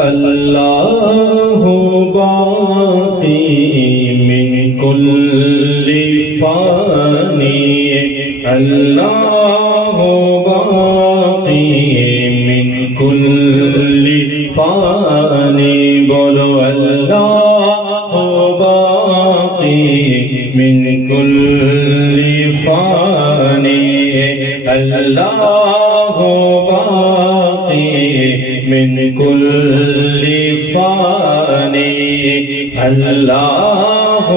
اللہ باقی من کل فانی، اللہ باقی من کل فانی، بولو اللہ باقی من کل فانی، اللہ باقی من کل فانی، اللہ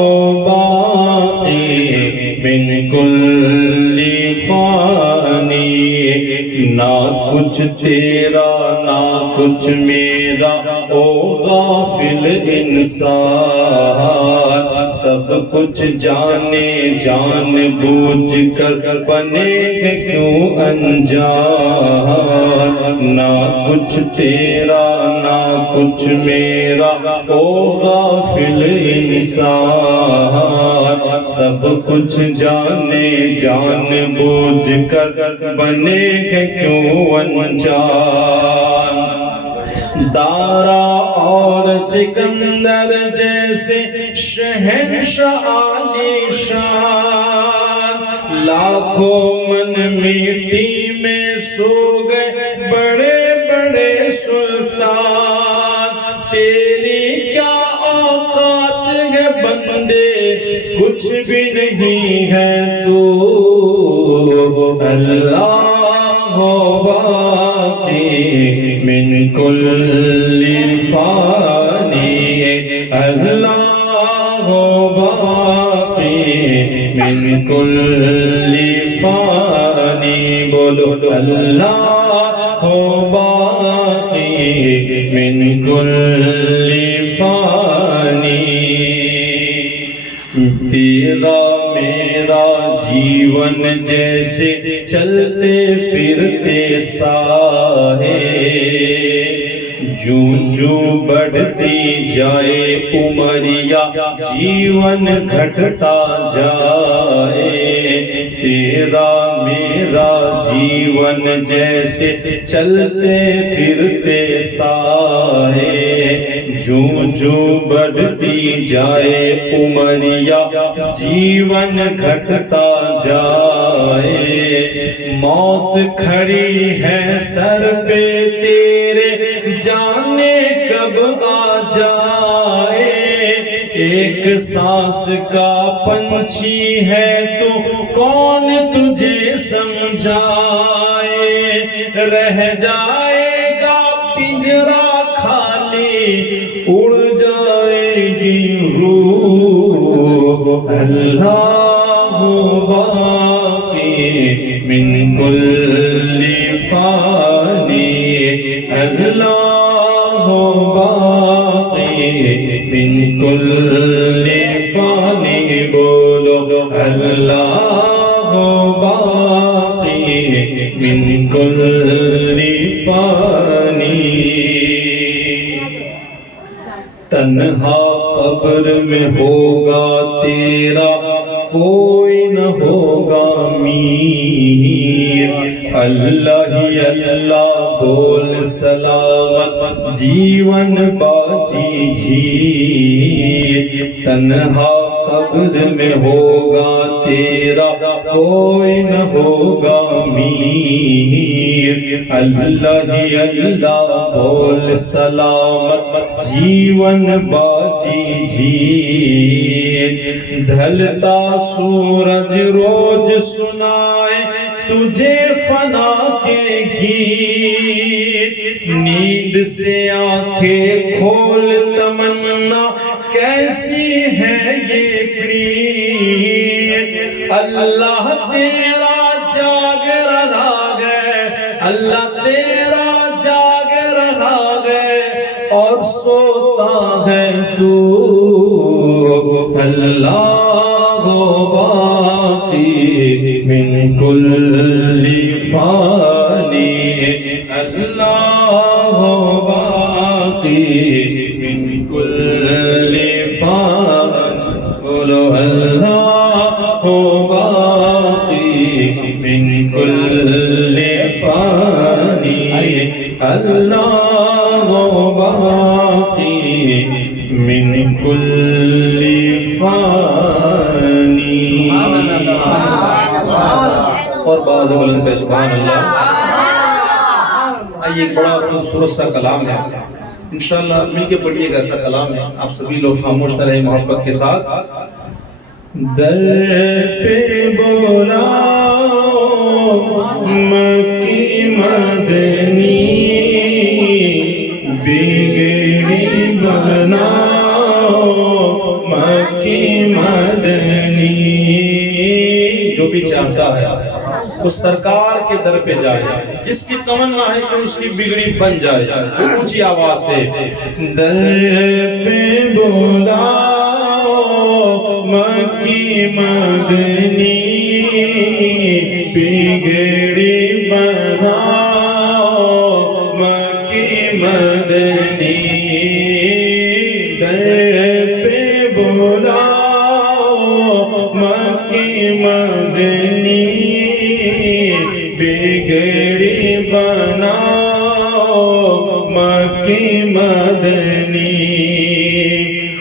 باقی من کل فانی، نہ کچھ تیرا نہ کچھ میرا او غافل انسان، سب کچھ جانے جان بوجھ کر بنے گے کیوں انجان، نہ کچھ تیرا نہ کچھ میرا او غافل انسان، سب کچھ جانے جان بوجھ کر بنے گے کیوں انجان، دارا اور سکندر جیسے شہنشاہ عالی شان، لاکھوں من مٹی میں سو گئے بڑے بڑے سلطان، تیری کیا اوقات ہے بندے کچھ بھی نہیں ہے تو، اللہ باقی من کل فانی، اللہ باقی من کل فانی، بولو اللہ باقی من کل فانی، تیرا میرا جیون جیسے چلتے پھرتے سائے، جوں جوں بڑھتی جائے عمریا جیون گھٹتا جائے، تیرا میرا جیون جیسے چلتے پھرتے سائے، جوں جوں بڑھتی جائے عمریا جیون گھٹتا جائے، موت کھڑی ہے سر پہ تیرے جانے کب آ جائے، ایک سانس کا پنچھی ہے تو کون تجھے سمجھائے، رہ جائے گا پنجرا خالی اڑ جائے گی روح، اللہ باقی من کل فانی، اللہ باقی من کل فانی، بولو اللہ باقی من کل فانی، تنہا قبر میں ہوگا تیرا کوئی نہ ہوگا میر، اللہ ہی اللہ بول سلامت جیون باجی جھیر، تنہا قبر میں ہوگا تیرا کوئی نہ ہوگا میر، اللہ ہی اللہ بول سلامت جیون باجی جھیر، ڈھلتا سورج روز سنائے تجھے فنا کے گیت، نیند سے آنکھیں کھول تمنا کیسی ہے یہ پریت، اللہ تیرا جاگ رہا ہے، اللہ تیرا جاگ رہا ہے اور سوتا ہے تو، اللہ باقی من کل فانی، اللہ باقی من کل فانی، بولو اللہ باقی من کل فانی، اللہ اور باز بلند پہ سبحان اللہ۔ یہ ایک بڑا خوبصورت سا کلام ہے، انشاءاللہ مل کے پڑھیے گا، ایسا کلام ہے، آپ سبھی لوگ خاموش نہ رہے محبت کے ساتھ۔ در پہ بلاؤ مکی مدنی، بگڑی بناؤ مکی مدنی۔ جو بھی چاہتا ہے اس سرکار کے در پہ جائے، جس کی تمنا ہے کہ اس کی بگڑی بن جائے، اونچی آواز سے در پہ بلاؤ مکی مدنی، بگڑی بناؤ مکی مدنی۔ در پہ بلاؤ مکی مدنی، بگڑی بناؤ مکی مدنی۔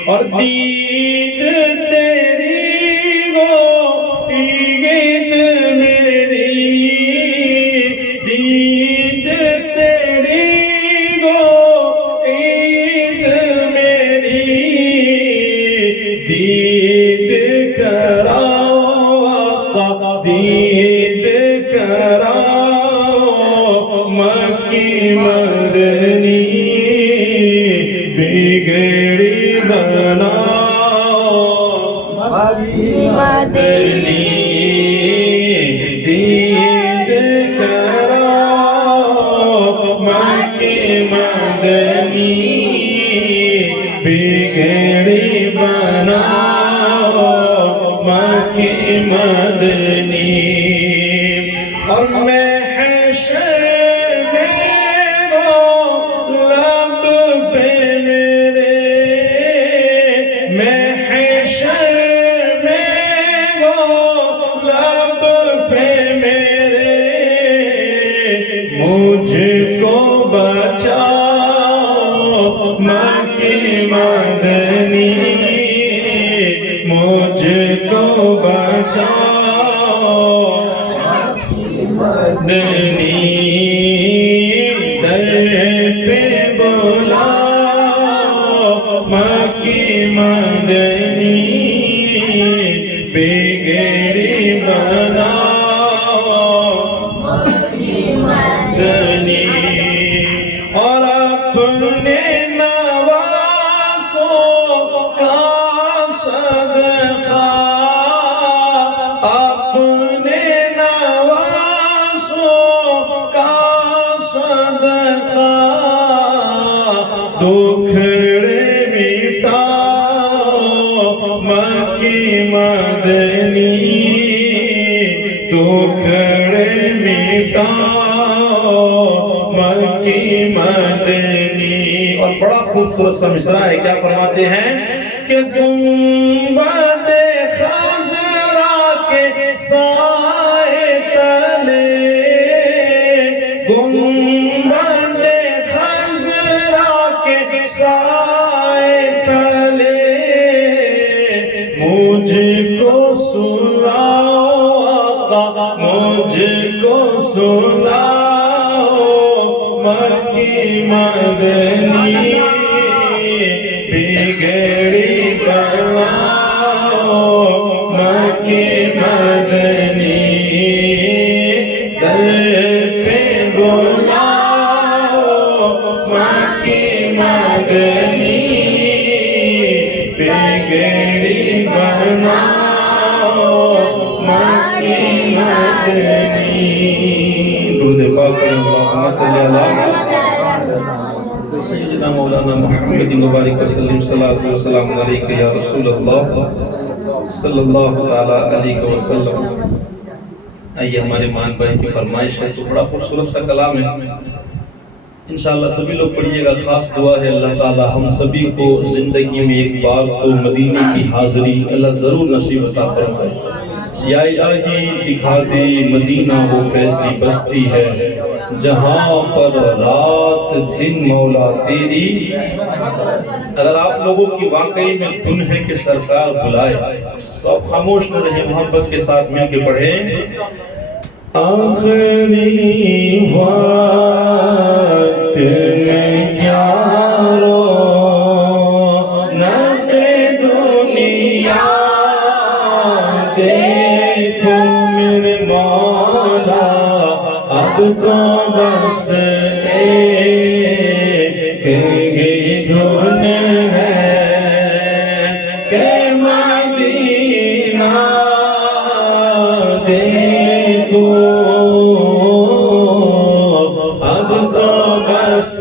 اور دید تیری ہو عید میری، دید تیری ہو عید میری، دید کراؤ آقا دید کراؤ مکی مدنی، بگڑی بناؤ مکی مدنی، دید کراؤ مکی مدنی، بگڑی بناؤ مکی مدنی۔ اور محشر میں رو لب پہ میرے، محشر میں رو لب پہ میرے، مجھ کو بچاؤ مکی مدنی، مجھ کو بچاؤ مدنی۔ در پہ بلاؤ مکی مدنی، بگڑی بناؤ مکی مدنی۔ اور اپنے نوازوں کا صدقہ، اپنے نوازوں کا صدقہ، دکھڑے مٹاؤ مکی مدنی، دکھڑے مٹاؤ مکی مدنی۔ اور بڑا خوبصورت سا مصرع ہے، کیا فرماتے ہیں کہ گنبد خضرا کے سائے تلے، گنبد خضرا کے سائے تلے، مجھ کو سلاؤ آقا مجھ کو سلاؤ مکی مدنی، بگڑی بناؤ مکی مدنی۔ در پہ بلاؤ مکی مدنی، بگڑی بناؤ مکی مدنی۔ درود پاک پڑھیں، اللہم صلی اللہ سیدنا مولانا محمد مبارک وسلم، صلاۃ والسلام علیکہ یا رسول اللہ صلی اللہ تعالیٰ علیہ وسلم۔ آئیے ہمارے مان بھائی کی فرمائش ہے، تو بڑا خوبصورت سا کلام ہے، انشاءاللہ سبھی لوگ پڑھیے گا۔ خاص دعا ہے اللہ تعالیٰ ہم سبھی کو زندگی میں ایک بار تو مدینے کی حاضری اللہ ضرور نصیب عطا فرمائے۔ یا الہی دکھا دے مدینہ وہ کیسی بستی ہے، جہاں پر رات دن مولا تیری۔ اگر آپ لوگوں کی واقعی میں دھن ہے کہ سرکار بلائے تو آپ خاموش نہ رہیں، محبت کے ساتھ مل کے پڑھیں۔ آخری وقت میں کیا رونق دنیا دیکھو میرے مولا، اب تو بس ایک ہی دھن ہے کہ مدینہ دیکھو، اب تو بس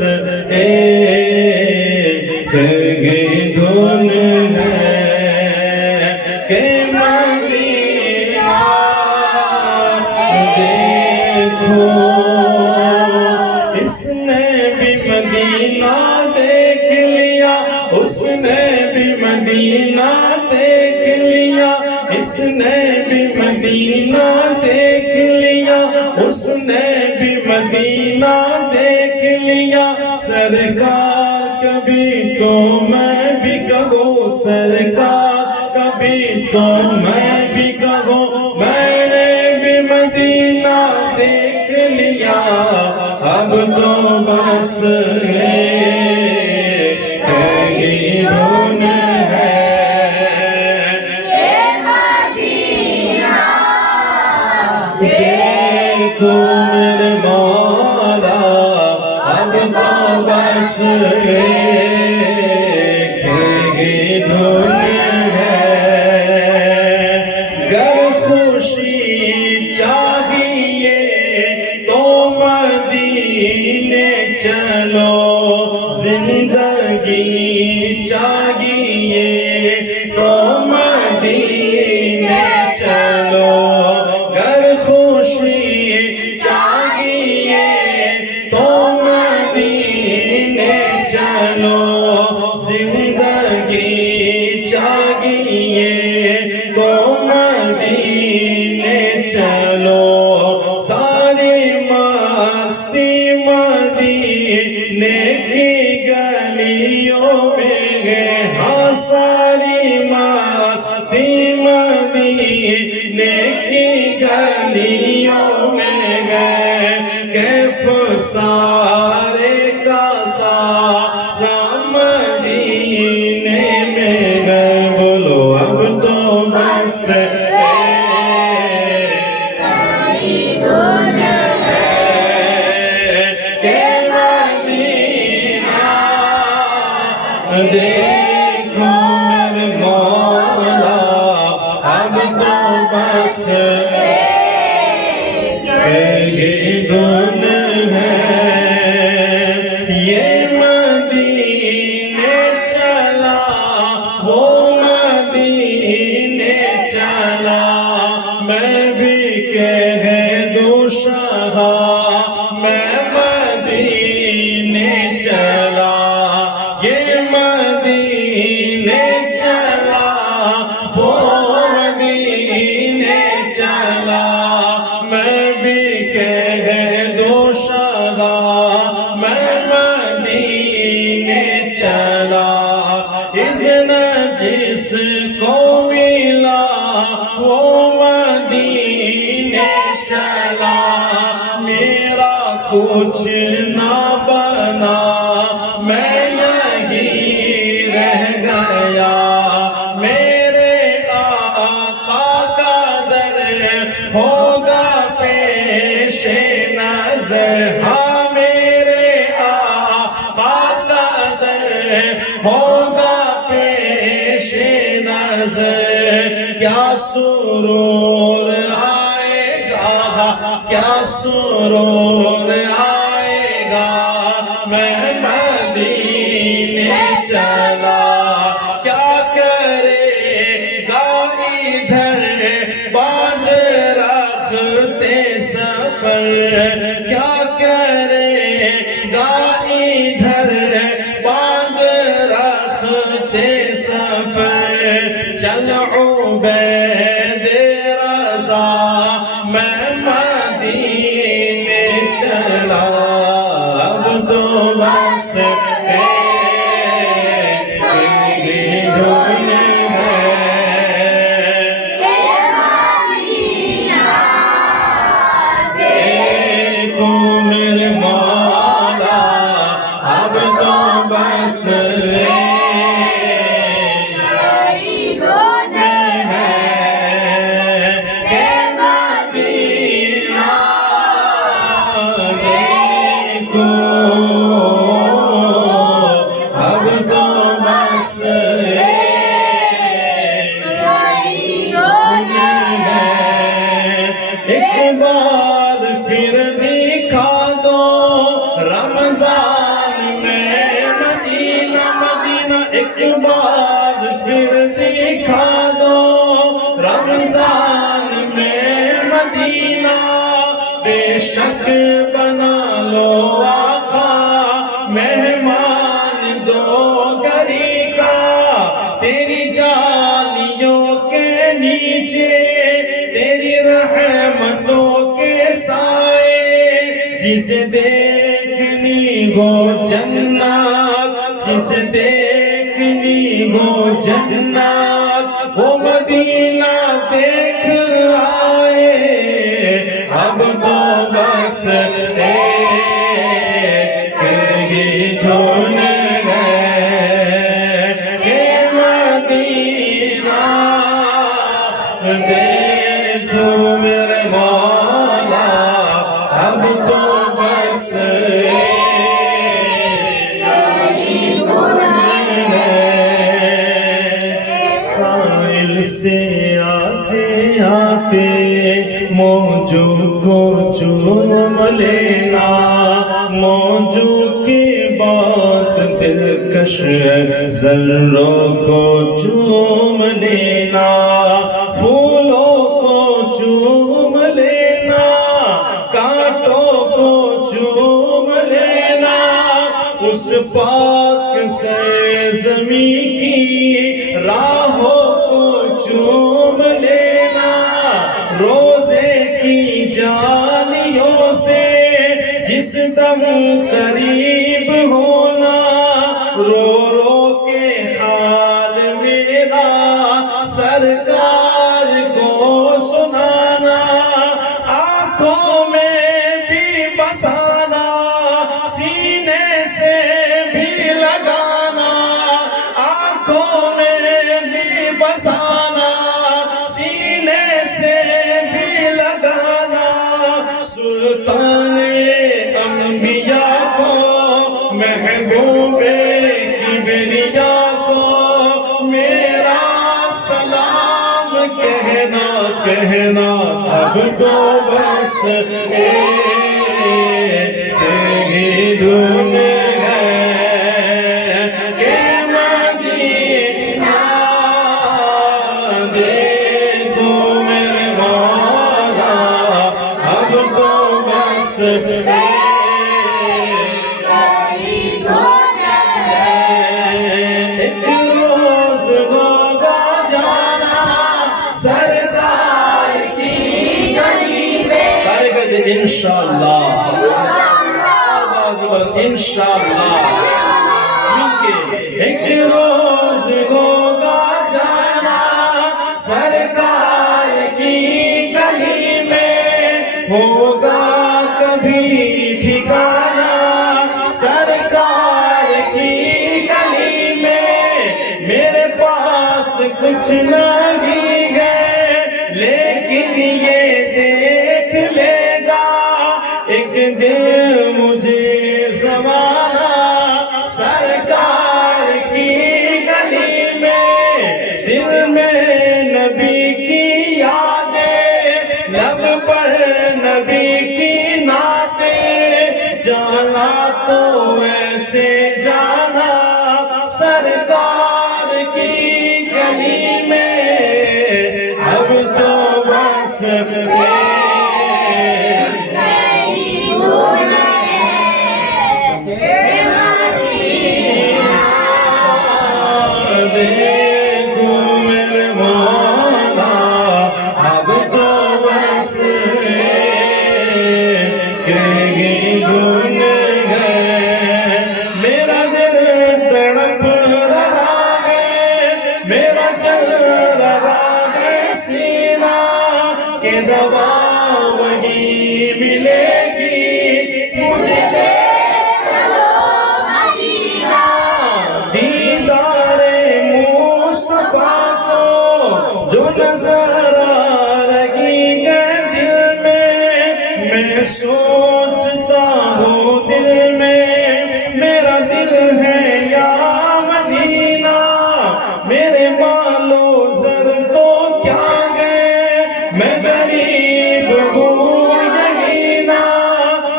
ایک ہی دھن ہے کہ مدینہ دیکھو۔ اس نے بھی مدینہ دیکھ لیا، اس نے بھی مدینہ دیکھ لیا، اس نے بھی مدینہ دیکھ لیا، اس نے بھی مدینہ دیکھ لیا۔ سرکار کبھی تو میں بھی کہوں، سرکار کبھی تو میں بھی کہوں، میں نے بھی مدینہ دیکھ لیا، اب تو بس ایک ہی دھن ہے کہ مدینہ دیکھو میرے مولا، اب تو بس ایک ہی دھن ہے۔ گر خوشی چاہیے تو مدینے چلو، زندگی چاہیے تو مدینے چلو، گر خوشی چاہیے تو مدینے چلو، زندگی چاہیے تو مدینے چلو، ساری مستی مدینے کی گلیوں میں ہے، ہاں ساری مستی مدینے کی گلیوں میں گئے، کیف سارے کا سارا مدینے میں گئے، بولو اب تو بس دیکھو میرے مولا، اب تو بس ایک ہی دھن ہے۔ یہ مدینے چلا، وہ مدینے چلا، میں بھی کہہ دوں شہا، میں مدینے چلا، یہ مدینے چلا، وہ مدینے چلا، میں بھی کہہ دوں شہا، میں مدینے چلا۔ اذن جس کو ملا وہ مدینے چلا، میرا کچھ نہ بنا، میں یہیں رہ گیا، میرے آقا کا در ہوگا پیش نظر، ہاں میرے آقا کا در ہوگا پیش نظر، کیا سرور آئے گا، کیا سرور آئے گا، میں مدینے چلا، کیا کرے گا ادھر باندھ رکھتے سفر، کیا کرے گا ادھر باندھ رکھتے سفر، چل عبید رضا میں مدینے چلا، اب تو بس ایک ایک بار پھر دکھا دو رمضان میں مدینہ، بے شک بنا لو آقا مہمان دو گھری کا، تیری جالیوں کے نیچے تیری رحمتوں کے سائے، جسے دیکھنی ہو جنت، جسے دیکھنی ہو جنت، وہ مدینہ دیکھ آئے، اب تو بس ایک ہی دھن ہے کہ مدینہ دیکھو میرے مولا، اب تو بس ساحل سے آتے آتے موجوں کو چوم لینا، موجوں کے بعد دلکش ذروں کو چوم لینا، پھولوں کو چوم لینا، کانٹوں کو چوم لینا، اس پاک سے زمین کی راہوں کو چوم لینا، روزے کی جالیوں سے جس دم قریب ہونا، رو رو کے حال میرا سرکار کو سنانا، آنکھوں میں بھی بسانا، سینے سے بھی لگانا، آنکھوں میں بھی بسانا، سینے سے بھی لگانا، سلطان انبیاء کو محبوب کبریا کو میرا سلام کہنا، کہنا اب تو بس ایک ہی دھن ہے کہ مدینہ دیکھو میرے مولا، اب تو بس ایک روز ہوگا جانا سرکار کی گلی میں، سارے کہتے انشاءاللہ، انشاءاللہ، کیونکہ ایک روز ہوگا جانا سرکار کی گلی میں، ہوگا کبھی ٹھکانا سرکار کی گلی میں، میرے پاس کچھ نہیں ہے لیکن یہ دیکھ لے گا ایک دن مجھے زمانہ سرکار کی گلی میں، دل میں نبی کی یادیں، لب پر نبی کی نعتیں، جانا تو ایسے جانا سرکار کی گلی میں، اب تو بس دیکھو میرے مولا، اب تو بس کہیں دھن ہے، میرا دل تڑپ رہا ہے، میرا چل رہا ہے سینہ کہ دوا وہی ملے گی مجھے لے چلو مدینہ، دیدار مصطفیٰ کو جو نظر آ رہی ہے دل میں سوچتا ہوں دل میں، میرا دل ہے یا مدینہ، میرے مال و زر تو کیا گئے، میں غریب ہوں یہی نا،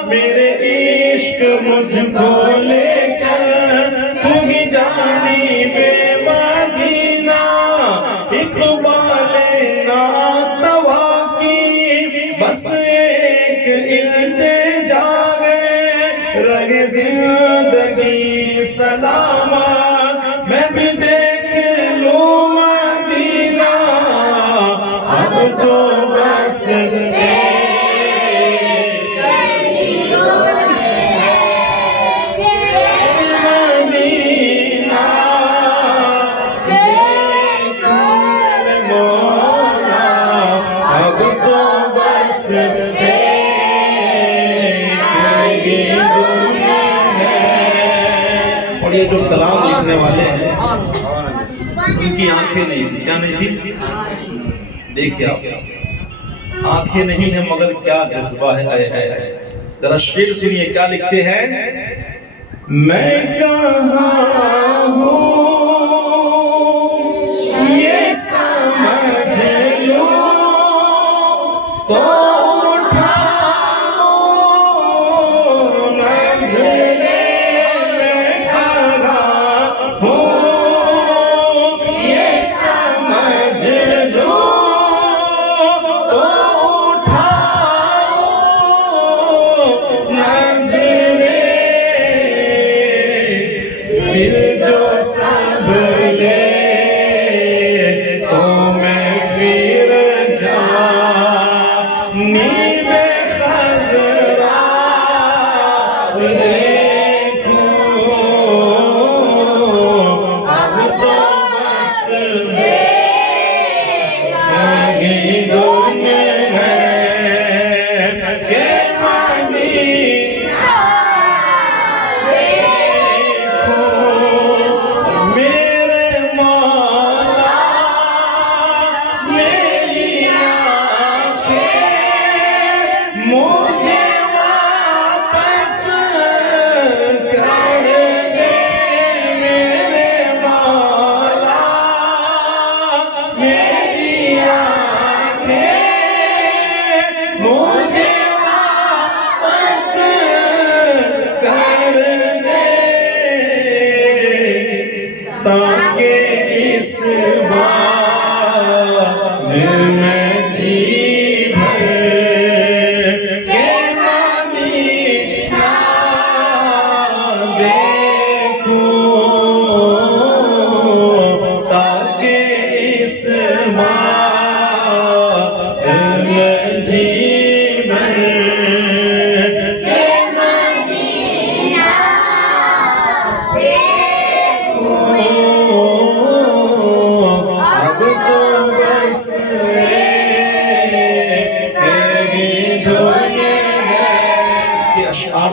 میرے عشق مجھ کو لے چل تو ہی جانی بے داماد میں بھی دیکھ لوں مدینہ اب تو بس اور یہ جو کلام لکھنے والے ہیں ان کی آنکھیں نہیں تھی. کیا نہیں تھی؟ دیکھیں آپ آنکھیں نہیں ہیں مگر کیا جذبہ ہے. ذرا شعر سنیے کیا لکھتے ہیں. میں کہاں ہوں یہ سمجھ لوں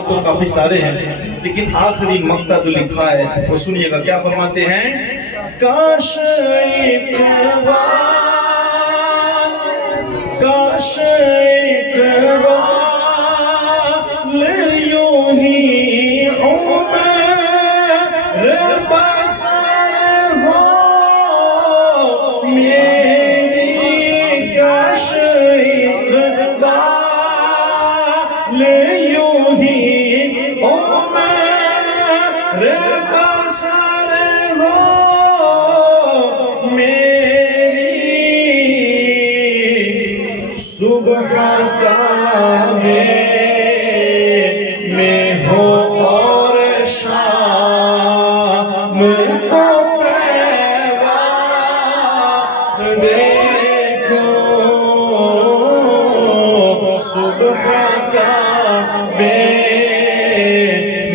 تو کافی سارے ہیں لیکن آخری مقطع جو لکھا ہے وہ سنیے گا. کیا فرماتے ہیں. کاش اقبال یوں ہی عمر بسر ہو میری. کاش اقبال یوں ہی صبح کعبے میں ہو اور شام کو پیغام دیکھو. صبح کعبے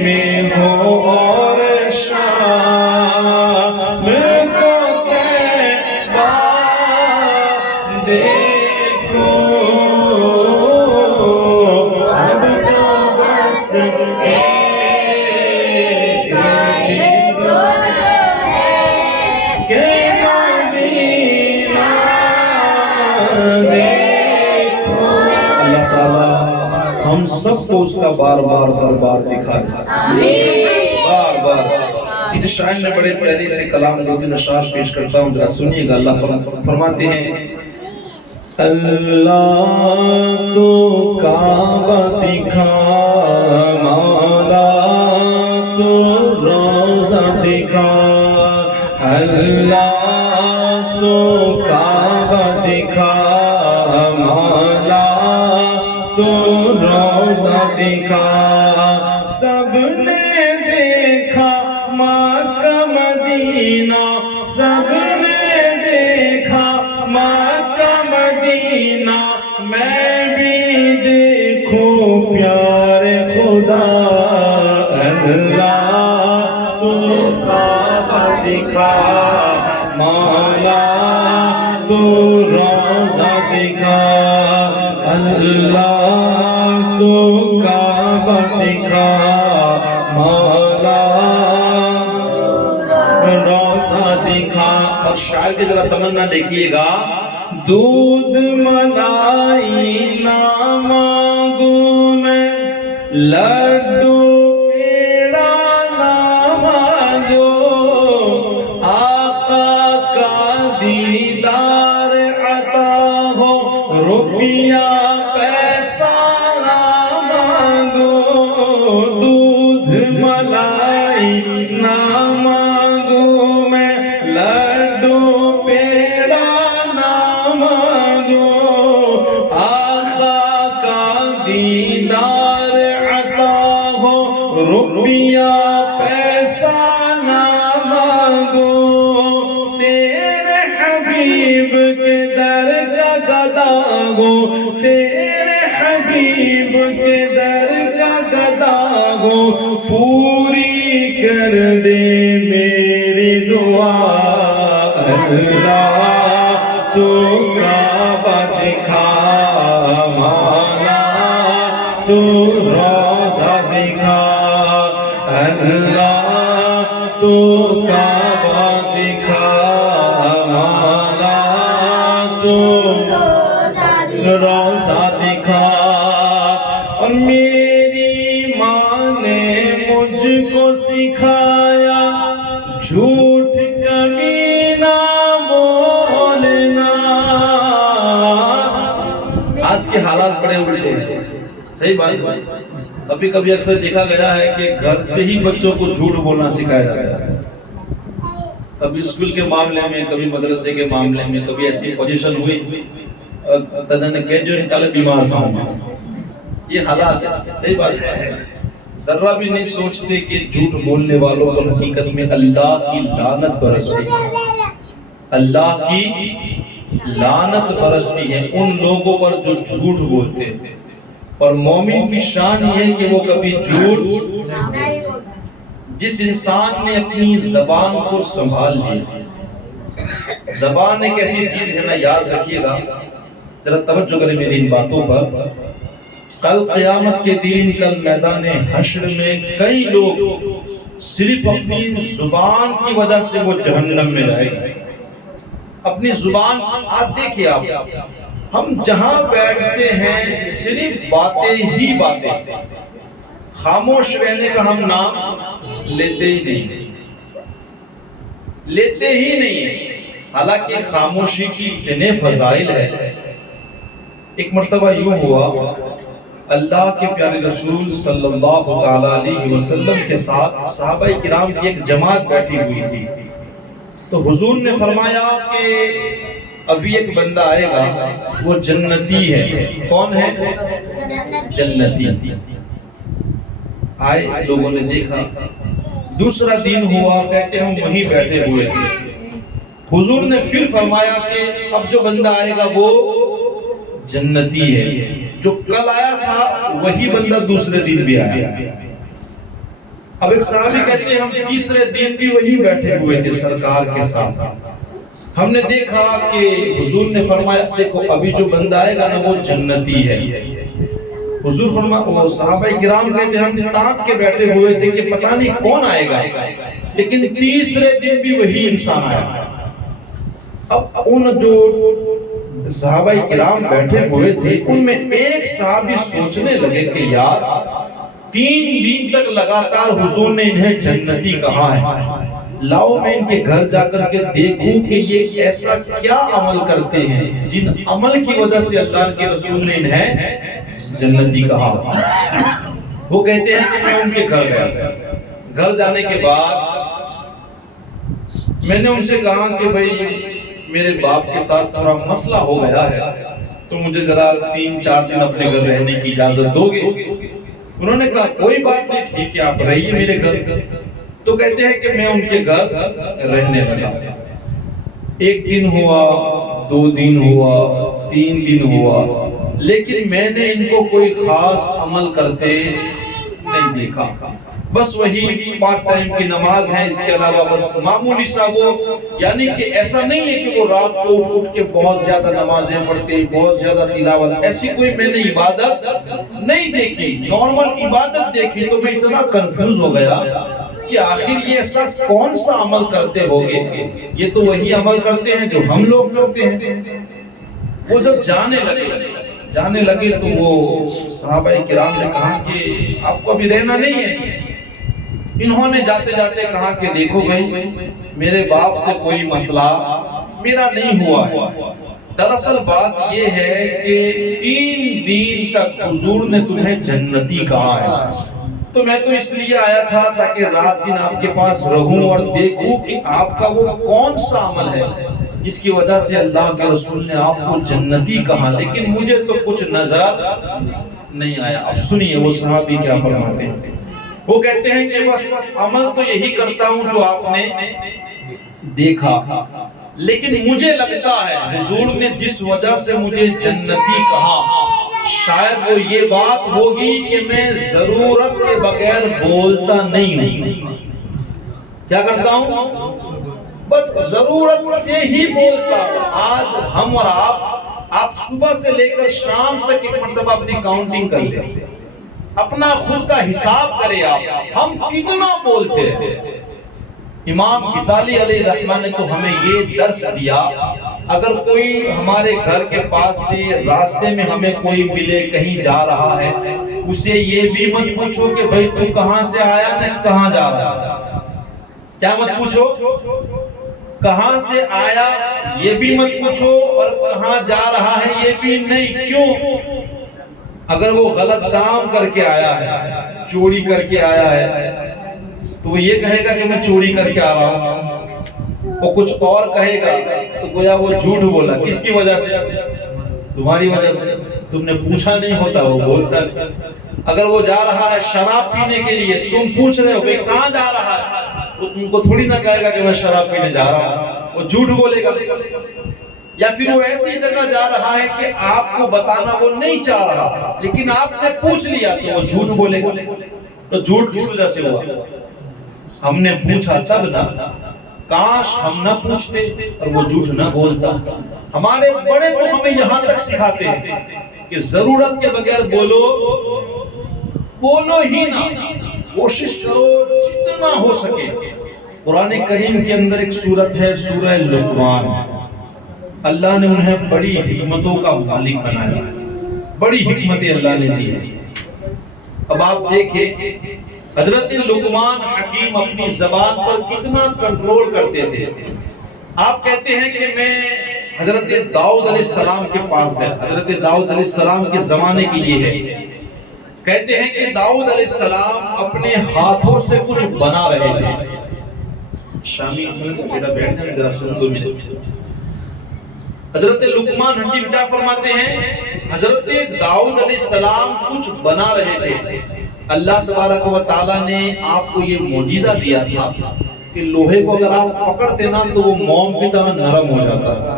میں ہو اور شام کو پیغام دیکھو. اللہ تعالیٰ ہم سب کو اس کا بار بار دربار دکھائے. بار بار. اس شاعر نے بڑے پیارے سے کلام دو تین اشعار پیش کرتا ہوں, ذرا سنیے گا. اللہ فرماتے ہیں. اللہ تو کعبہ دکھا مولا تو روزہ دکھا. اللہ تو کعبہ دکھا مولا تو روزہ دکھا. سب نے دیکھا مدینہ سب نے دیکھا مکہ مدینہ میں بھی دیکھوں پیارے خدا اللہ تو کعبہ دکھا مولا تو روزہ دکھا اللہ تو کعبہ دکھا مولا روزہ دکھا. اور شاعر کی ذرا تمنا دیکھیے گا. دودھ ملائی نہ مانگوں میں لڈو پیڑا نہ مانگو آقا کا دیدار عطا ہو روپیہ پیسہ نہ مانگو دودھ ملائی نہ مانگو میں لڈو پیڑا نہ مانگو آقا کا دیدار عطا ہو روپیہ پیسہ نہ مانگو تیرے حبیب کے در کا گدا ہو تیرے حبیب کے در کا گدا ہو پوری کر دے میری دعا اللہ تو کعبہ دکھا مولا تو روزہ دکھا اللہ تو کعبہ دکھا مولا تو روزہ دکھا. اور میری ماں نے مجھ کو سکھایا جھوٹ کبھی نہ بولنا. آج کے حالات بڑے الٹے ہیں صحیح بات. کبھی کبھی اکثر دیکھا گیا ہے کہ گھر سے ہی بچوں کو جھوٹ بولنا سکھایا جاتا ہے. کبھی اسکول کے معاملے میں کبھی مدرسے کے معاملے میں کبھی ایسی پوزیشن ہوئی دادا نے کہہ جو نکالے بیمار تھا ہوں. یہ حالات ہے صحیح بات ہے. ذرہ بھی نہیں سوچتے کہ جھوٹ بولنے والوں پر حقیقت میں اللہ کی لعنت برستی ہے. اللہ کی لعنت برستی ہے ان لوگوں پر جو جھوٹ بولتے ہیں. اور مومن کی شان یہ ہے کہ وہ کبھی جھوٹ جس انسان نے اپنی زبان کو سنبھال لیا. زبان ایک ایسی چیز ہے نا یاد رکھیے گا ذرا توجہ کریں میری ان باتوں پر. کل قیامت کے دن کل میدان حشر میں کئی لوگ صرف اپنی زبان کی وجہ سے وہ جہنم میں جائیں گے. اپنی زبان آپ دیکھیے آپ ہم جہاں بیٹھتے ہیں صرف باتیں ہی باتیں. خاموش رہنے کا ہم نام لیتے ہی نہیں ہیں. حالانکہ خاموشی کی اتنے فضائل ہے. ایک مرتبہ یوں ہوا اللہ کے پیارے رسول صلی اللہ علیہ وسلم کے ساتھ صحابہ کرام کی ایک جماعت بیٹھی ہوئی تھی. تو حضور نے فرمایا کہ ابھی ایک بندہ آئے گا وہ جنتی ہے. کون ہے؟ جنتی. آئے لوگوں نے دیکھا. دوسرا دن ہوا کہتے ہم وہیں بیٹھے ہوئے تھے. حضور نے پھر فرمایا کہ اب جو بندہ آئے گا وہ جنتی ہے. جو کل آیا تھا وہی بندہ دوسرے دن بھی آیا. اب ایک صحابی کہتے ہیں ہم تیسرے دن بھی وہی بیٹھے ہوئے تھے سرکار کے ساتھ. ہم نے دیکھا کہ حضور نے فرمایا دیکھو ابھی جو بندہ آئے گا نا وہ جنتی ہے. حضور فرمایا وہ صحابہ کرام کہتے ہیں ہم تاک کے بیٹھے ہوئے تھے کہ پتہ نہیں کون آئے گا لیکن تیسرے دن بھی وہی انسان آیا. اب ان جو صحابہ کرام بیٹھے ہوئے تھے ان میں ایک صحابی سوچنے لگے کہ یار 3 دن تک لگاتار حضور نے انہیں جنتی کہا ہے. لاؤ میں ان کے گھر جا کر کے دیکھوں کہ یہ ایسا کیا عمل کرتے ہیں جن عمل کی وجہ سے اللہ کے رسول نے انہیں جنتی کہا. وہ کہتے ہیں کہ میں ان کے گھر گیا. گھر جانے کے بعد میں نے ان سے کہا کہ بھئی میرے باپ کے ساتھ تھوڑا مسئلہ ہو گیا ہے تو مجھے ذرا 3-4 دن اپنے گھر رہنے کی اجازت دو گے؟ انہوں نے کہا کوئی بات نہیں ٹھیک ہے آپ رہیے میرے گھر. تو کہتے ہیں کہ میں ان کے گھر رہنے لگا. 1 دن ہوا، 2 دن ہوا، 3 دن ہوا، لیکن میں نے ان کو کوئی خاص عمل کرتے نہیں دیکھا. بس وہی پارٹ ٹائم کی نماز ہے، اس کے علاوہ بس معمولی سا وہ، یعنی کہ ایسا نہیں ہے کہ وہ رات کو اٹھ کے بہت زیادہ نمازیں پڑھتے، بہت زیادہ تلاوت، ایسی کوئی میں نے عبادت نہیں دیکھی. نارمل عبادت دیکھی تو میں اتنا کنفیوز ہو گیا کہ آخر یہ ایسا کون سا عمل کرتے ہوگے. یہ تو وہی عمل کرتے ہیں جو ہم لوگ کرتے ہیں. وہ جب جانے لگے تو وہ صحابہ کرام نے کہا کہ آپ کو ابھی رہنا نہیں ہے. انہوں نے جاتے جاتے کہا کہ دیکھو بھائی، میرے باپ سے کوئی مسئلہ میرا نہیں ہوا ہے. دراصل بات یہ ہے کہ 3 دن تک حضور نے تمہیں جنتی کہا ہے. تو میں تو اس لیے آیا تھا تاکہ رات دن آپ کے پاس رہوں اور دیکھوں کہ آپ کا وہ کون سا عمل ہے جس کی وجہ سے اللہ کے رسول نے آپ کو جنتی کہا. لیکن مجھے تو کچھ نظر نہیں آیا. اب سنیے وہ صحابی کیا فرماتے ہیں. وہ کہتے ہیں کہ بس عمل تو یہی کرتا ہوں جو آپ نے دیکھا، لیکن مجھے لگتا ہے حضور نے جس وجہ سے مجھے جنتی کہا شاید وہ یہ بات ہوگی کہ میں ضرورت کے بغیر بولتا نہیں ہوں. کیا کرتا ہوں؟ بس ضرورت سے ہی بولتا ہوں. آج ہم اور آپ صبح سے لے کر شام تک ایک مرتبہ اپنی کاؤنٹنگ کر لیں، اپنا خود کا حساب کرے آپ، ہم کتنا بولتے ہیں. امام غزالی علیہ رحمہ نے تو ہمیں یہ درس دیا، اگر کوئی ہمارے گھر کے پاس سے راستے میں ہمیں کوئی ملے، کہیں جا رہا ہے، اسے یہ بھی مت پوچھو کہ بھئی تو کہاں سے آیا ہے، کہاں جا رہا ہے. کیا مت پوچھو؟ کہاں سے آیا یہ بھی مت پوچھو، اور کہاں جا رہا ہے یہ بھی نہیں. کیوں؟ اگر وہ غلط کام کر کے آیا ہے، چوری کر کے آیا ہے، تو وہ یہ کہے گا کہ میں چوری کر کے آ رہا ہوں. وہ کچھ اور کہے گا تو گویا وہ جھوٹ بولا. کس کی وجہ سے؟ تمہاری وجہ سے. تم نے پوچھا نہیں ہوتا وہ بولتا. اگر وہ جا رہا ہے شراب پینے کے لیے، تم پوچھ رہے ہو کہ کہاں جا رہا ہے، وہ تم کو تھوڑی نہ کہے گا کہ میں شراب پینے جا رہا ہوں، وہ جھوٹ بولے گا. یا پھر وہ ایسی جگہ جا رہا ہے کہ آپ کو بتانا وہ نہیں چاہ رہا، لیکن آپ نے پوچھ لیا تو وہ جھوٹ بولے گا. تو جھوٹ کس وجہ سے ہوا؟ ہم نے پوچھا تب نہ. کاش ہم نہ پوچھتے اور وہ جھوٹ نہ بولتا. ہمارے بڑے تو ہمیں یہاں تک سکھاتے ہیں کہ ضرورت کے بغیر بولو ہی نہ. کوشش کرو جتنا ہو سکے. قرآن کریم کے اندر ایک سورت ہے سورہ لقمان. اللہ نے انہیں بڑی حکمتوں کا مالک بنایا، بڑی حکمتیں اللہ نے دی. اب آپ دیکھیں حضرت لقمان حکیم اپنی زبان پر کتنا کنٹرول کرتے تھے. آپ کہتے ہیں کہ میں حضرت داؤد علیہ السلام کے پاس گیا. حضرت داؤد علیہ السلام کے زمانے کی یہ ہے. کہتے ہیں کہ داؤد علیہ السلام اپنے ہاتھوں سے کچھ بنا رہے تھے. شامی بیٹا بیٹھ جائے ذرا سن دو منٹ. حضرت لقمان حکیم کیا فرماتے ہیں؟ حضرت داؤد علیہ السلام کچھ بنا رہے تھے. اللہ تبارک و تعالیٰ نے آپ کو یہ معجزہ دیا تھا کہ لوہے کو اگر آپ پکڑتے نا تو وہ موم کی طرح نرم ہو جاتا.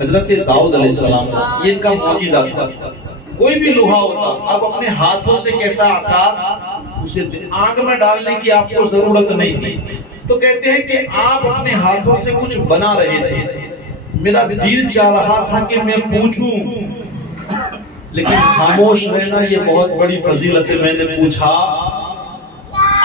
حضرت داؤد علیہ السلام یہ ان کا معجزہ تھا. کوئی بھی لوہا ہوتا آپ اپنے ہاتھوں سے کیسا آکار، اسے آگ میں ڈالنے کی آپ کو ضرورت نہیں تھی. تو کہتے ہیں کہ آپ اپنے ہاتھوں سے کچھ بنا رہے تھے. میرا دل چاہ رہا تھا کہ میں پوچھوں، لیکن خاموش رہنا یہ بہت بڑی فضیلت ہے. میں نے پوچھا.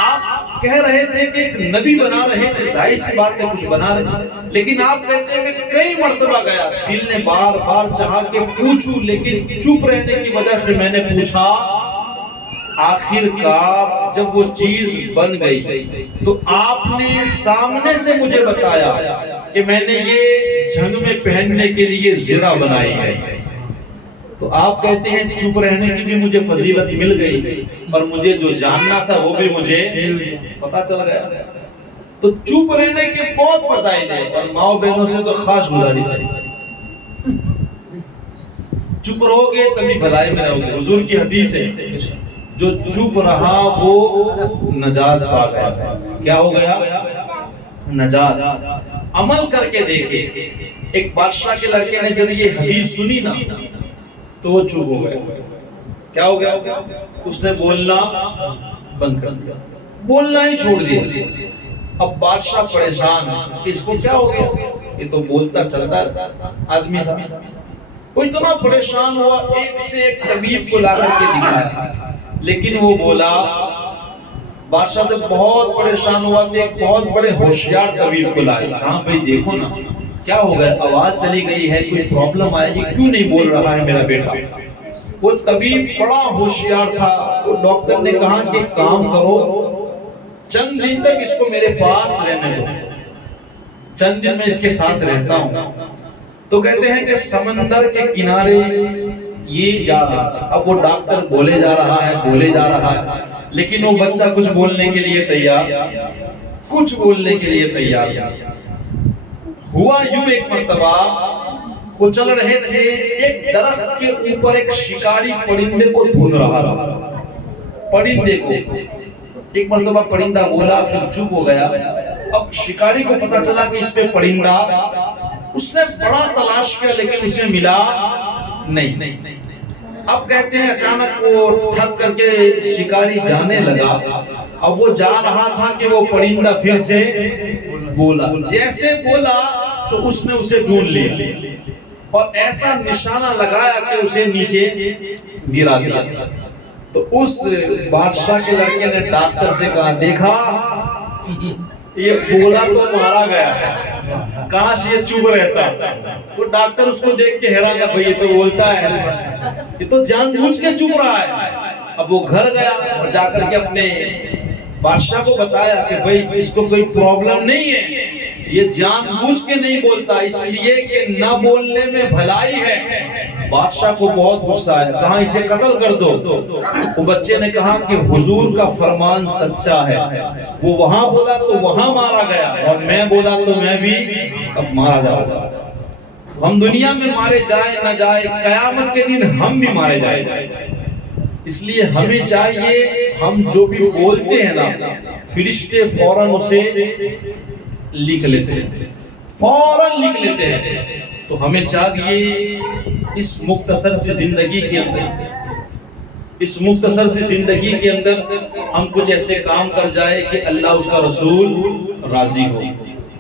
آپ کہہ رہے تھے کہ ایک نبی بنا رہے تھے، ظاہر سی بات ہے کچھ بنا رہے، لیکن آپ کہتے ہیں کہ کئی مرتبہ گیا، دل نے بار بار چاہا کہ پوچھوں، لیکن چپ رہنے کی وجہ سے میں نے پوچھا. آخر کار جب وہ چیز بن گئی تو آپ نے سامنے سے مجھے بتایا کہ میں نے یہ جنگ میں پہننے کے لیے زرہ بنائی ہے. تو آپ کہتے ہیں چپ رہنے کی بھی مجھے فضیلت مل گئی، اور مجھے جو جاننا تھا وہ بھی مجھے پتا چل گیا. تو چپ رہنے کے بہت فضائل ہیں، اور ماؤں بہنوں سے تو خاص گزارش ہے، چپ رہو گے تبھی بھلائی میں رہو گے. حضور کی حدیث ہے جو چپ رہا وہ نجات پا گیا. کیا ہو گیا؟ نجات. عمل کر کے دیکھے. ایک بادشاہ کے لڑکے نے جب یہ حدیث سنی نا تو وہ چپ ہو گیا. کیا ہو گیا؟ اس نے بولنا بند کر دیا, بولنا ہی چھوڑ دیا. اب بادشاہ پریشان کہ اس کو کیا ہو گیا, یہ تو بولتا چلتا آدمی تھا. وہ اتنا پریشان ہوا, ایک سے ایک طبیب کو لا کر کے دکھایا, لیکن وہ بولا. بادشاہ تو بہت پریشان ہوا تو ایک بہت بڑے ہوشیار طبیب کو لایا. ہاں بھائی دیکھو نا کیا ہو گیا, آواز چلی گئی ہے, کوئی پرابلم آئی, یہ کیوں نہیں بول رہا ہے میرا بیٹا. وہ طبیب بڑا ہوشیار تھا. وہ ڈاکٹر نے کہا کہ کام کرو, چند دن تک اس کو میرے پاس رہنے دو, چند دن میں اس کے ساتھ رہتا ہوں. تو کہتے ہیں کہ سمندر کے کنارے یہ جا رہا تھا. اب وہ ڈاکٹر بولے جا رہا ہے, لیکن وہ بچہ کچھ بولنے کے لیے تیار, ہوا یوں. ایک مرتبہ وہ چل رہے تھے, ایک درخت کے اوپر ایک شکاری پرندے کو ڈھونڈ رہا تھا. پرندے کو ایک مرتبہ پرندہ بولا, پھر چپ ہو گیا. اب شکاری کو پتا چلا کہ اس پہ پرندہ, اس نے بڑا تلاش کیا لیکن اسے ملا نہیں. اب کہتے ہیں اچانک وہ تھک کر کے شکاری جانے لگا. اب وہ جا رہا تھا کہ وہ پرندہ پھر سے بولا. جیسے بولا تو اس نے اسے ڈھونڈ لیا اور ایسا نشانہ لگایا کہ اسے نیچے گرا دیا. تو اس بادشاہ کے لڑکے نے ڈاکٹر سے کہا, دیکھا یہ بولا تو مارا گیا, کاش یہ چپ رہتا. وہ ڈاکٹر اس کو دیکھ کے حیران تھا, بھئی یہ تو بولتا ہے, یہ تو جان بوجھ کے چپ رہا ہے. اب وہ گھر گیا اور جا کر کے اپنے بادشاہ کو بتایا کہ بھئی اس کو کوئی پرابلم نہیں ہے, یہ جان بوجھ کے نہیں بولتا, اس لیے کہ نہ بولنے میں بھلائی ہے. بادشاہ کو بہت غصہ ہے, کہا اسے قتل کر دو. وہ بچے نے کہا کہ حضور کا فرمان سچا ہے, وہ وہاں بولا تو وہاں مارا گیا, اور میں بولا تو میں بھی اب مارا جاؤں گا. ہم دنیا میں مارے جائے نہ جائے, قیامت کے دن ہم بھی مارے جائے. اس لیے ہمیں چاہیے ہم جو بھی بولتے ہیں نا, فرشتے فوراً اسے لکھ لیتے ہیں. تو ہمیں چاہیے اس مختصر سی زندگی کے اندر ہم کچھ ایسے کام کر جائے کہ اللہ اس کا رسول راضی ہو.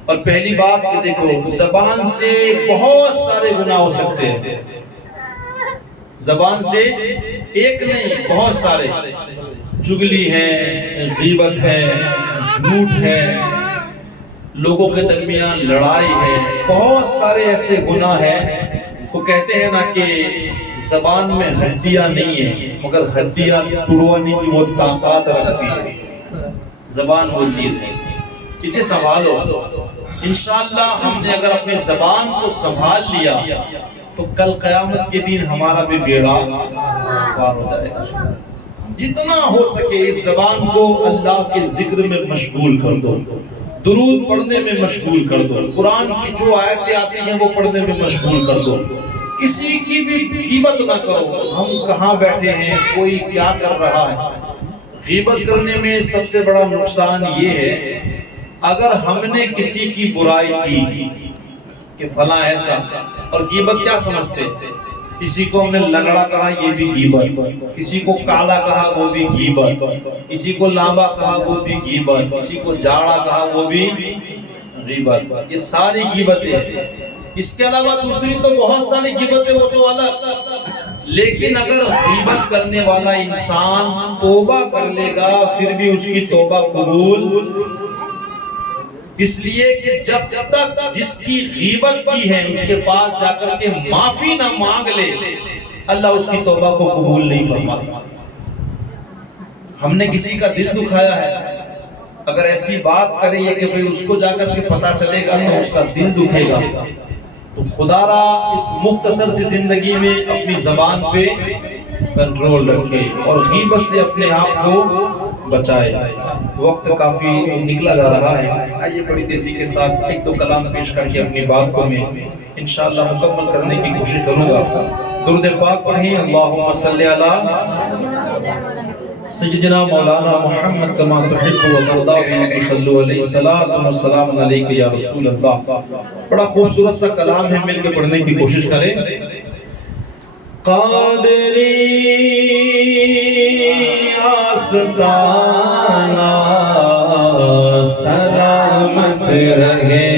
اور پہلی بات کہ دیکھو, زبان سے بہت سارے گناہ ہو سکتے ہیں. زبان سے ایک نہیں, بہت سارے. چغلی ہے, غیبت ہے, جھوٹ ہے, لوگوں کے درمیان لڑائی ہے, بہت سارے ایسے گناہ ہیں. وہ کہتے ہیں نا کہ زبان میں ہڈیاں نہیں ہیں مگر ہڈیاں توڑنے کی وہ طاقت رکھتی ہے. زبان وہ چیز ہے, اسے سنبھالو. انشاءاللہ ہم نے اگر اپنے زبان کو سنبھال لیا تو کل قیامت کے دن ہمارا بھی بیڑا پار ہو جائے گا. جتنا ہو سکے اس زبان کو اللہ کے ذکر میں مشغول کر دو, درود پڑھنے میں مشغول کر دو, قرآن کی جو آیتیں آتی ہیں وہ پڑھنے میں مشغول کر دو. کسی کی بھی غیبت نہ کرو. ہم کہاں بیٹھے ہیں, کوئی کیا کر رہا ہے. غیبت کرنے میں سب سے بڑا نقصان یہ ہے, اگر ہم نے کسی کی برائی کی کہ فلاں ایسا, اور غیبت کیا سمجھتے, کسی کو ہم نے لنگڑا کہا یہ بھی غیبت, کسی کو کالا کہا وہ بھی غیبت, کسی کو لامبا کہا وہ بھی غیبت, کسی کو جاڑا کہا وہ بھی غیبت. یہ ساری غیبتیں ہیں. اس کے علاوہ دوسری تو بہت ساری غیبتیں, وہ تو الگ. لیکن اگر غیبت کرنے والا انسان توبہ کر لے گا پھر بھی اس کی توبہ قبول, اس لیے کہ جب تک جس کی غیبت کی ہے اس کے پاس جا کر کے معافی نہ مانگ لے, اللہ اس کی توبہ کو قبول نہیں فرماتا. ہم نے کسی کا دل دکھایا ہے, اگر ایسی بات کریں کہ بھئی اس کو جا کر کے پتا چلے گا تو اس کا دل دکھے گا, تو خدا را اس مختصر سی زندگی میں اپنی زبان پہ کنٹرول رکھے اور غیبت سے اپنے آپ کو بچائے. وقت کافی نکلا جا رہا ہے, آئیے بڑی تیزی کے ساتھ ایک دو کلام پیش کر کے اپنی بات کو میں انشاءاللہ مکمل کرنے کی کوشش کروں گا. درود پاک پڑھیں. اللہم صلی علی سیدنا مولانا محمد کما تحب و ترضى صلو علیہ الصلوۃ والسلام علیک یا رسول اللہ. بڑا خوبصورت سا کلام ہے، مل کے پڑھنے کی کوشش کریں. قادری آستانہ سلامت رہے،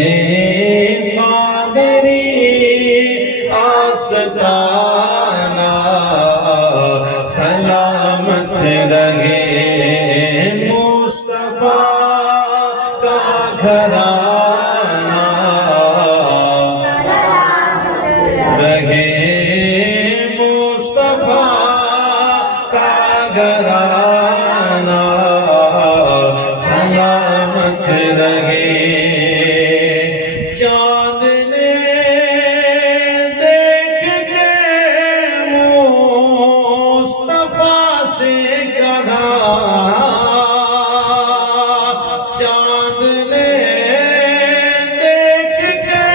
قادری آستانہ سلامت رہے، مصطفیٰ کا گھرانہ رہے، مصطفیٰ کا گھرانہ سلامت رہے. چاند نے دیکھ کے مصطفیٰ سے کہا، چاند نے دیکھ کے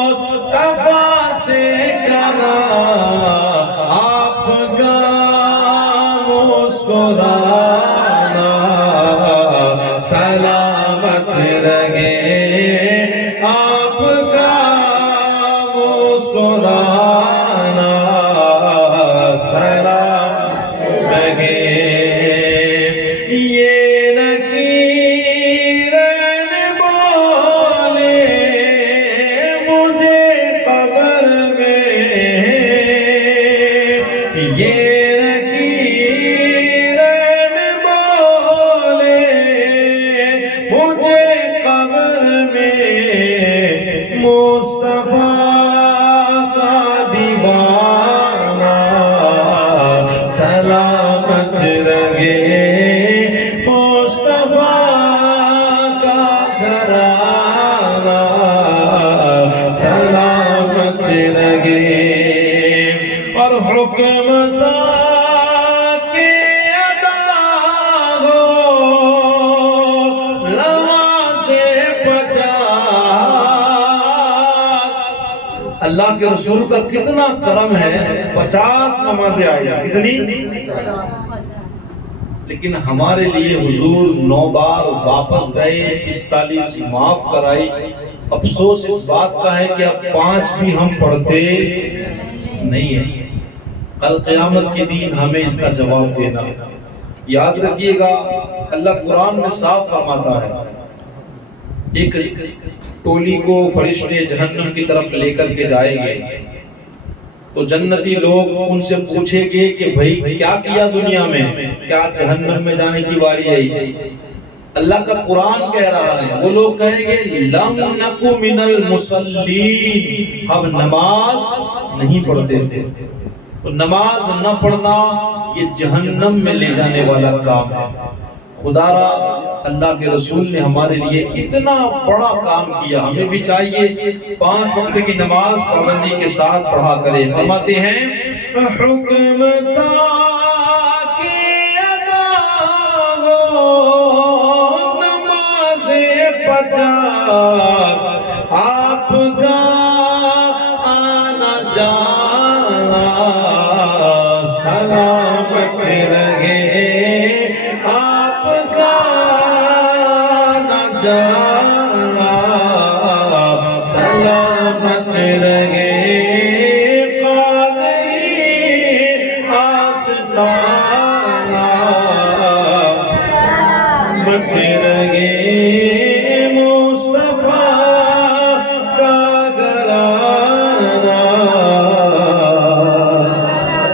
مصطفیٰ سے کہا، آپ کا مسکرانا سلامت رہے، آپ کا مسکرانا سلامت رہے. یہ نکیرن بولے مجھے قبر میں، یہ نکیرن بولے مجھے قبر میں، مصطفیٰ کا دیوانہ سلامت رہے، مصطفیٰ کا گھرانہ سلامت رہے. اور حکم تھا کہ ادا ہو نمازِ 50. اللہ کے رسول کا کتنا کرم ہے، 50 نمازیں آئی، کتنی؟ لیکن ہمارے لیے حضور 9 بار واپس گئے، 45 معاف کرائی. افسوس اس بات کا ہے کہ اب 5 بھی ہم پڑھتے نہیں ہیں. کل قیامت کے دن ہمیں اس کا جواب دینا. یاد رکھیے گا، اللہ قرآن میں صاف فرماتا ہے، ایک ٹولی کو فرشتے جہنم کی طرف لے کر کے جائیں گے تو جنتی لوگ ان سے پوچھیں گے کہ بھائی کیا کیا دنیا میں، کیا جہنم میں جانے کی باری آئی؟ اللہ کا قرآن کہہ رہا ہے، وہ لوگ کہیں گے لم نکو من المصلین، ہم نماز نہیں پڑھتے تھے. تو نماز نہ پڑھنا یہ جہنم میں لے جانے والا کام ہے. خدا را اللہ کے رسول نے ہمارے لیے اتنا بڑا کام کیا، ہمیں بھی چاہیے 5 وقت کی نماز پابندی کے ساتھ پڑھا کرے. فرماتے ہیں حکم تھا کہ ادا ہو نمازِ 50، آپ کا آنا جانا سلامت رہے، آپ کا آنا جانا سلامت رہے. قادری آستانہ سلامت رہے، مصطفیٰ کا گھرانہ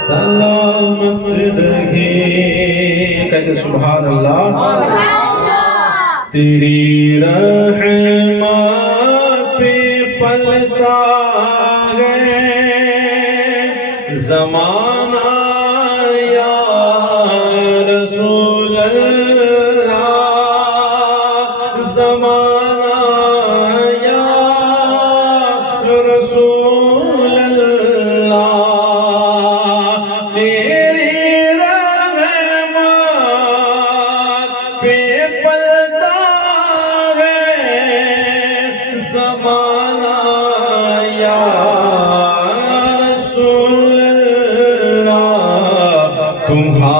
سلامت رہے. کہتے سبحان اللہ. تیری رحمت پہ پلتا ہے زمانہ یا رسول اللہ، زمانہ یا رسول اللہ. تیری رحمت پہ پلتا ہے زمانہ یا رسول اللہ، تمہارا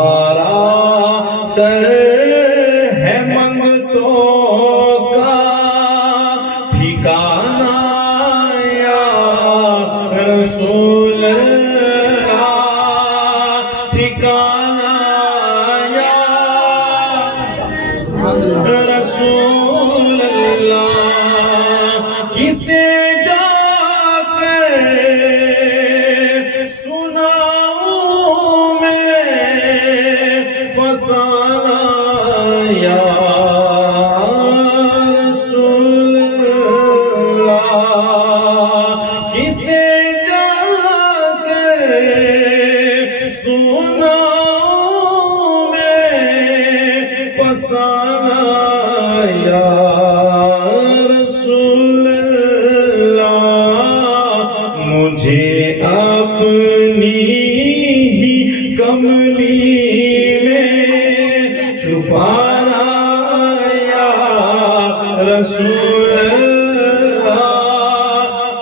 رسول اللہ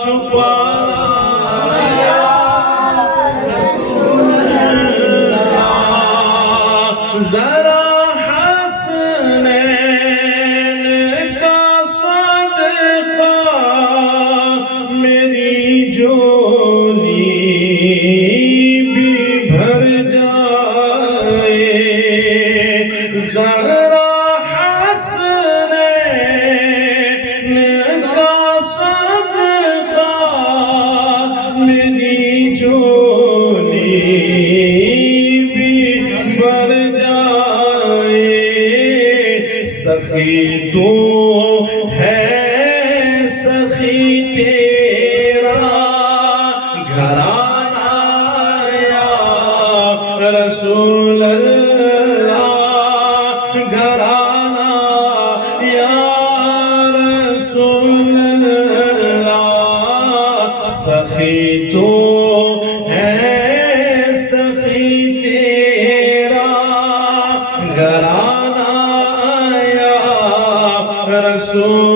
چھپانا یا رسول اللہ ذرا حسنین کا صدقہ میری جولی بھی بھر جائے ذرا حسنین کا صدقہ میری جولی بھی بھر جائے سخی تو ہے سخی تیرا گھرانہ یا رسول اللہ گھرانہ یا رسول اللہ سخی تو ہے سخی تیرا گھرانہ یا رسول